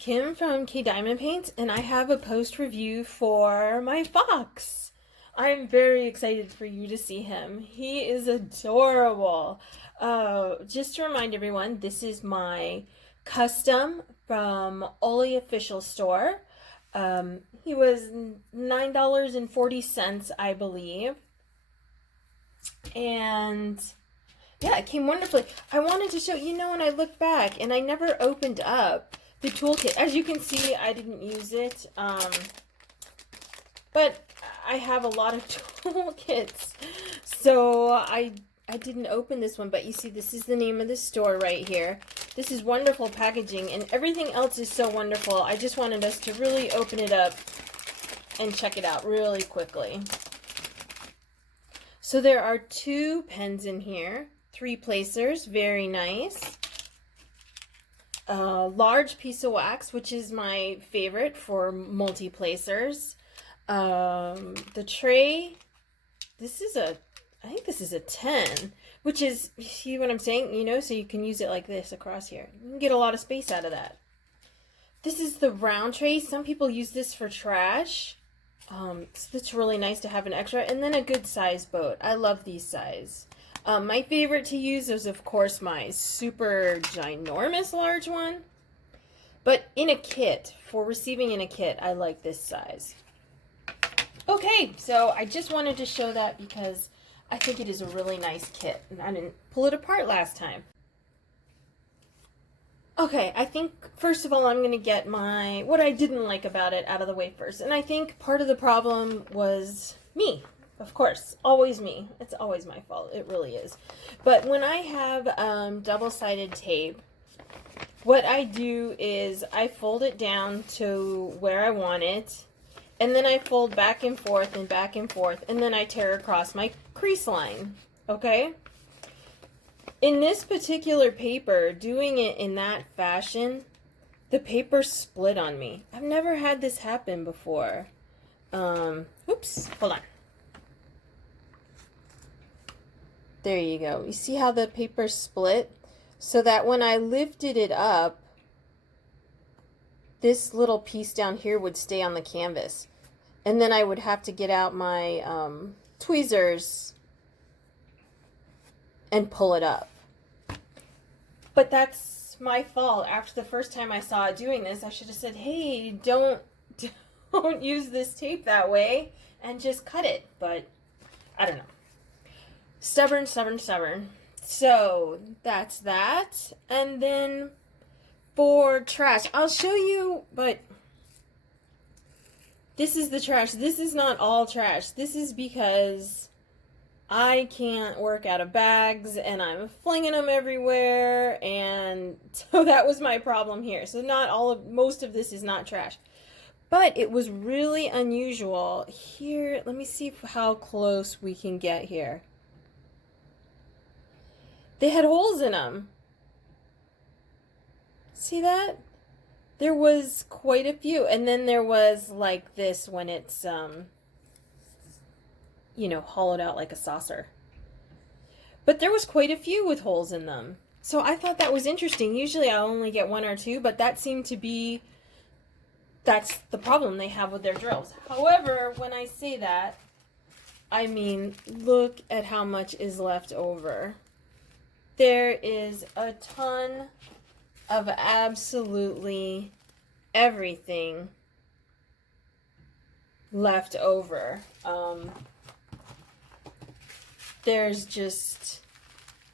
Kim from K Diamond Paints, and I have a post review for my fox. I'm very excited for you to see him. He is adorable. Just to remind everyone, this is my custom from Ollie Official Store. He was $9.40, I believe. And yeah, it came wonderfully. I wanted to show, when I look back, and I never opened up the toolkit. As you can see, I didn't use it, but I have a lot of toolkits, so I didn't open this one. But you see, this is the name of the store right here. This is wonderful packaging, and everything else is so wonderful. I just wanted us to really open it up and check it out really quickly. So there are 2 pens in here, 3 placers, very nice. A large piece of wax, which is my favorite for multi-placers. The tray, I think this is a 10, which is, see what I'm saying? So you can use it like this across here. You can get a lot of space out of that. This is the round tray. Some people use this for trash. So it's really nice to have an extra. And then a good size boat. I love these size. My favorite to use is, of course, my super ginormous large one. But in a kit, for receiving in a kit, I like this size. Okay, so I just wanted to show that because I think it is a really nice kit. And I didn't pull it apart last time. Okay, I think, first of all, I'm going to get what I didn't like about it out of the way first. And I think part of the problem was me. Of course, always me. It's always my fault. It really is. But when I have double-sided tape, what I do is I fold it down to where I want it, and then I fold back and forth, and then I tear across my crease line, okay? In this particular paper, doing it in that fashion, the paper split on me. I've never had this happen before. Oops, hold on. There you go. You see how the paper split? So that when I lifted it up, this little piece down here would stay on the canvas. And then I would have to get out my tweezers and pull it up. But that's my fault. After the first time I saw it doing this, I should have said, hey, don't use this tape that way, and just cut it. But I don't know. Stubborn. So that's that. And then for trash, I'll show you, but this is the trash. This is not all trash. This is because I can't work out of bags and I'm flinging them everywhere, and so that was my problem here. So most of this is not trash. But it was really unusual. Here, let me see how close we can get here. They had holes in them. See that? There was quite a few. And then there was like this when it's, hollowed out like a saucer. But there was quite a few with holes in them. So I thought that was interesting. Usually I only get 1 or 2, but that seemed to be, that's the problem they have with their drills. However, when I say that, I mean, look at how much is left over. There is a ton of absolutely everything left over. There's just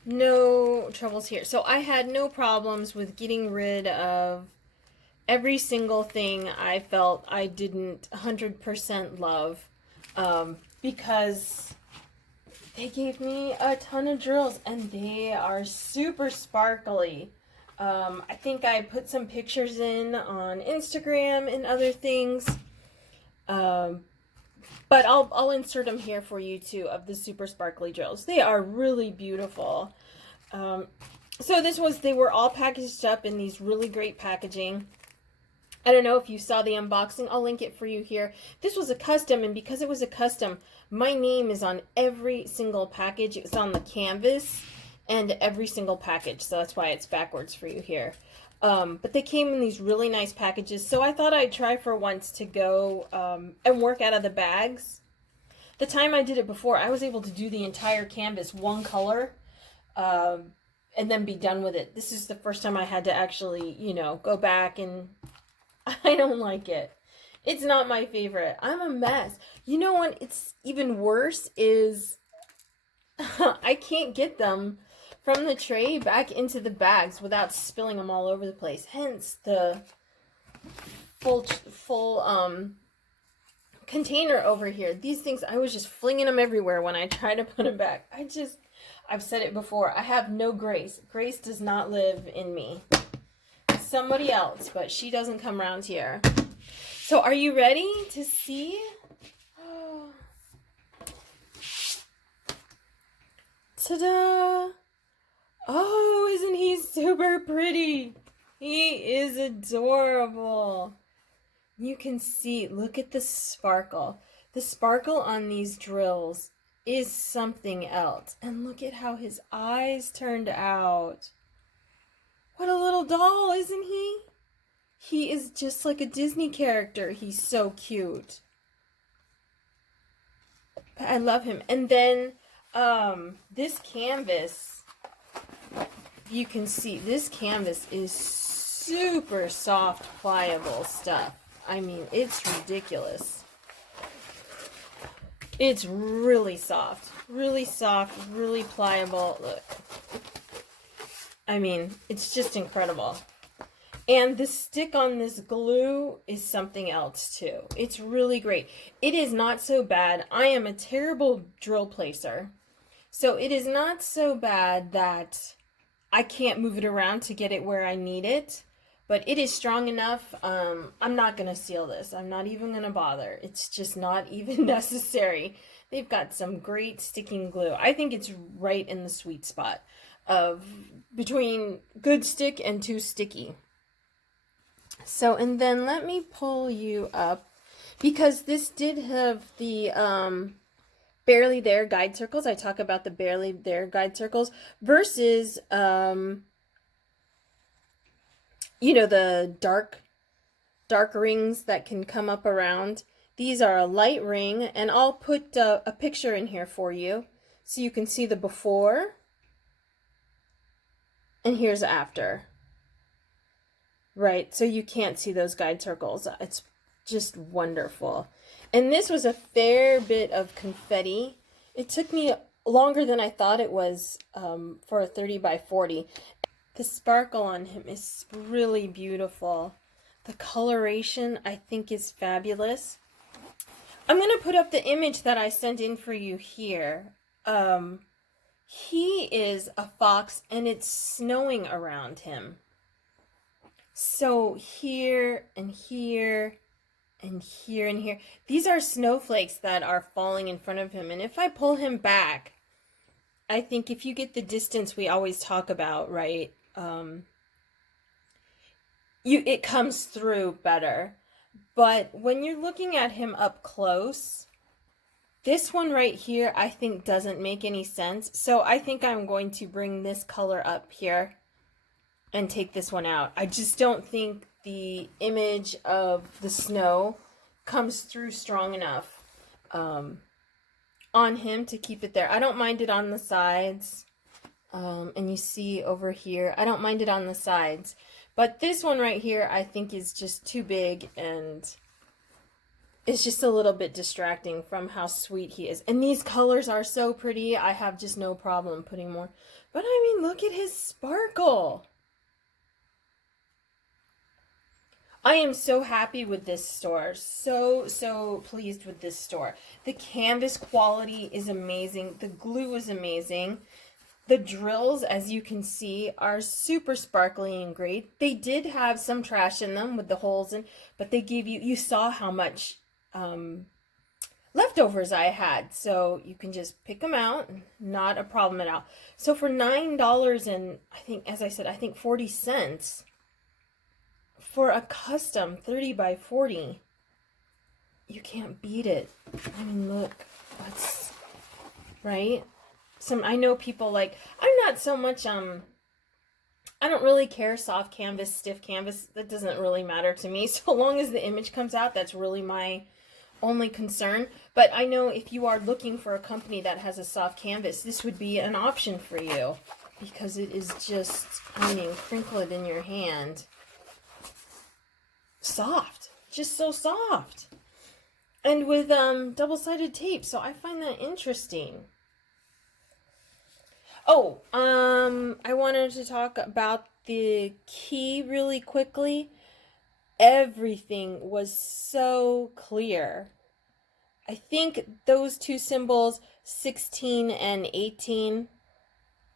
no troubles here. So I had no problems with getting rid of every single thing I felt I didn't 100% love, because they gave me a ton of drills, and they are super sparkly. I think I put some pictures in on Instagram and other things. But I'll insert them here for you too, of the super sparkly drills. They are really beautiful. So they were all packaged up in these really great packaging. I don't know if you saw the unboxing. I'll link it for you here. This was a custom, and because it was a custom, my name is on every single package. It's on the canvas and every single package, so that's why it's backwards for you here. But they came in these really nice packages. So I thought I'd try for once to go and work out of the bags. The time I did it before, I was able to do the entire canvas one color and then be done with it. This is the first time I had to actually, you know, go back, and I don't like it. It's not my favorite. I'm a mess. You know what? It's even worse is I can't get them from the tray back into the bags without spilling them all over the place. Hence the full container over here. These things, I was just flinging them everywhere when I tried to put them back. I've said it before, I have no grace. Grace does not live in me. Somebody else, but she doesn't come around here. So are you ready to see? Ta-da! Oh, isn't he super pretty? He is adorable. You can see, look at the sparkle. The sparkle on these drills is something else. And look at how his eyes turned out. What a little doll, isn't he? He is just like a Disney character. He's so cute. But I love him. And then this canvas, you can see this canvas is super soft, pliable stuff. I mean, it's ridiculous. It's really soft, really pliable. Look. I mean, it's just incredible. And the stick on this glue is something else too. It's really great. It is not so bad. I am a terrible drill placer. So it is not so bad that I can't move it around to get it where I need it. But it is strong enough. I'm not going to seal this. I'm not even going to bother. It's just not even necessary. They've got some great sticking glue. I think it's right in the sweet spot of between good stick and too sticky. So, and then let me pull you up, because this did have the barely there guide circles. I talk about the barely there guide circles versus you know, the dark rings that can come up around. These are a light ring, and I'll put a picture in here for you so you can see the before, and here's after. Right, so you can't see those guide circles. It's just wonderful. And this was a fair bit of confetti. It took me longer than I thought it was for a 30 by 40. The sparkle on him is really beautiful. The coloration, I think, is fabulous. I'm going to put up the image that I sent in for you here. He is a fox, and it's snowing around him. So here and here and here and here, these are snowflakes that are falling in front of him. And if I pull him back, I think if you get the distance we always talk about, right, it comes through better. But when you're looking at him up close, this one right here, I think doesn't make any sense. So I think I'm going to bring this color up here and take this one out. I just don't think the image of the snow comes through strong enough on him to keep it there. I don't mind it on the sides. And you see over here, I don't mind it on the sides. But this one right here, I think is just too big, and it's just a little bit distracting from how sweet he is. And these colors are so pretty. I have just no problem putting more. But I mean, look at his sparkle. I am so happy with this store. So pleased with this store. The canvas quality is amazing. The glue is amazing. The drills, as you can see, are super sparkly and great. They did have some trash in them with the holes in, but they gave you saw how much leftovers I had. So you can just pick them out. Not a problem at all. So for $9 and I think, as I said, I think 40 cents, for a custom 30 by 40, you can't beat it. I mean, look, that's right. I know people like, I'm not so much I don't really care, soft canvas, stiff canvas, that doesn't really matter to me. So long as the image comes out, that's really my only concern. But I know if you are looking for a company that has a soft canvas, this would be an option for you, because it is just, I mean, crinkle it in your hand. Soft, just so soft. And with double-sided tape, so I find that interesting. Oh, I wanted to talk about the key really quickly. Everything was so clear. I think those two symbols, 16 and 18,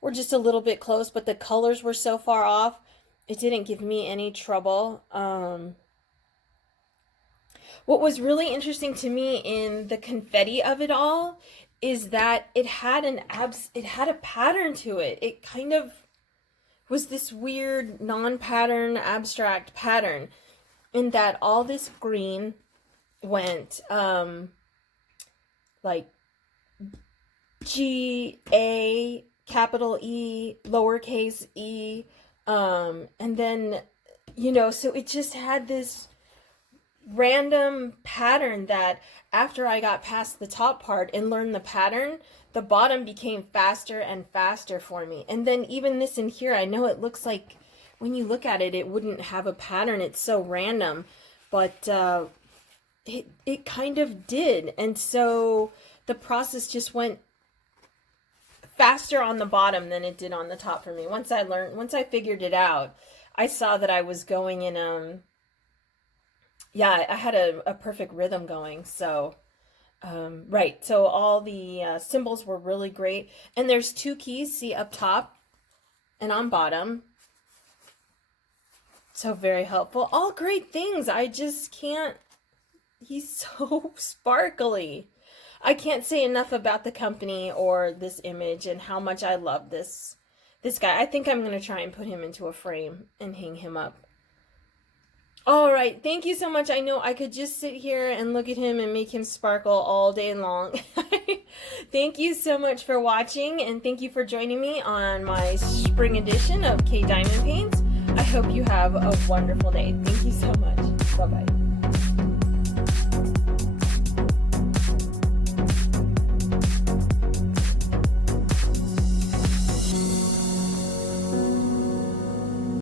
were just a little bit close, but the colors were so far off, it didn't give me any trouble. What was really interesting to me in the confetti of it all is that it had a pattern to it. It kind of was this weird non-pattern abstract pattern, in that all this green went like G A capital E lowercase e, and then, you know, so it just had this random pattern that after I got past the top part and learned the pattern, the bottom became faster and faster for me. And then even this in here, I know it looks like when you look at it, it wouldn't have a pattern. It's so random, but it kind of did. And so the process just went faster on the bottom than it did on the top for me. Once I figured it out, I saw that I was going in, yeah, I had a perfect rhythm going. So, right. So all the symbols were really great. And there's two keys, see, up top and on bottom. So very helpful. All great things. I just can't, he's so sparkly. I can't say enough about the company or this image and how much I love this guy. I think I'm going to try and put him into a frame and hang him up. All right, thank you so much. I know I could just sit here and look at him and make him sparkle all day long. Thank you so much for watching, and thank you for joining me on my spring edition of K Diamond Paints. I hope you have a wonderful day. Thank you so much. Bye-bye.